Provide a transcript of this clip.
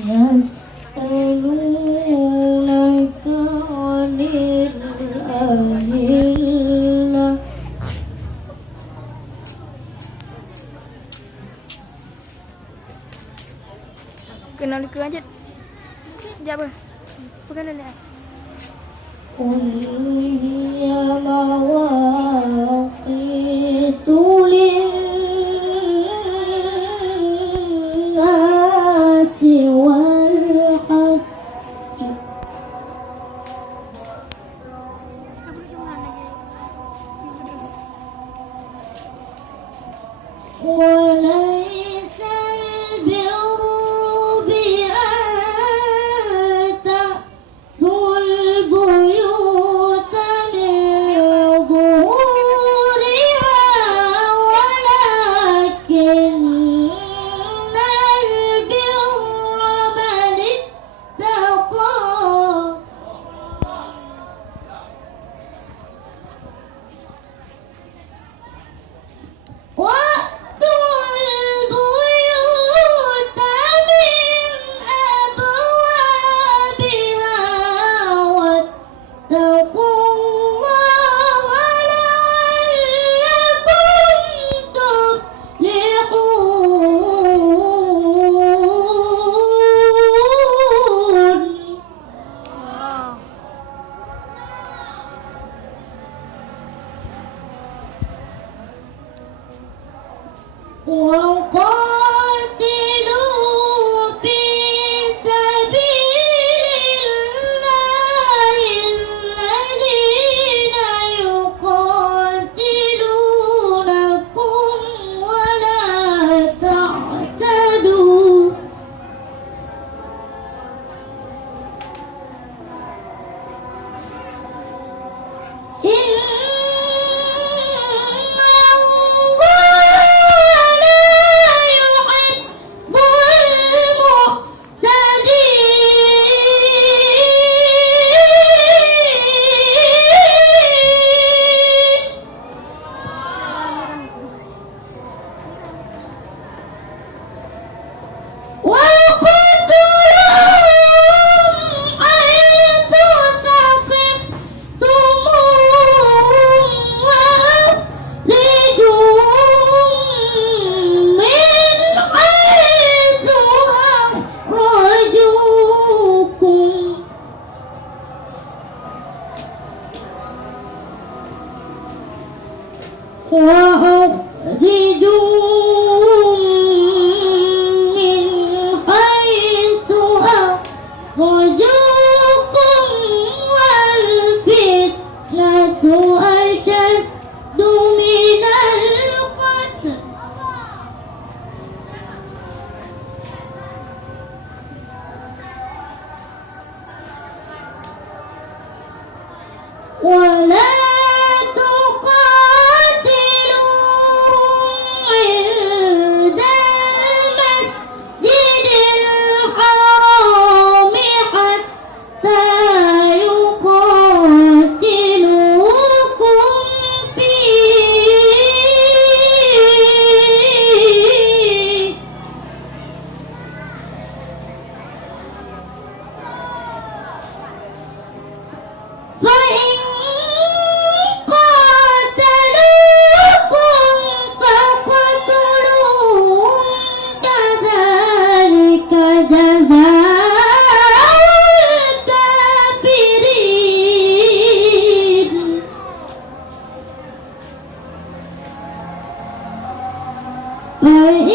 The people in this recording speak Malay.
Yas'alunaka 'anil ahillah. Kenal ke aja. Sekejap apa? Bukan dah lihat. Ya mawaqitu linnasi wal hajj. وليس البر بأن تأتوا البيوت من ظهورها ولكن البر من اتقى. وأتوا البيوت من أبوابها واتقوا الله لعلكم تفلحون. وقاتلوا في سبيل الله الذين يقاتلونكم ولا تعتدوا. وأخرجوهم من حيث أخرجوكم والفتنة أشد من القتل. ولا تقاتلوهم عند المسجد الحرام حتى يقاتلوكم فيه. فإن قاتلوكم فاقتلوهم كذلك جزاء الكافرين. فإن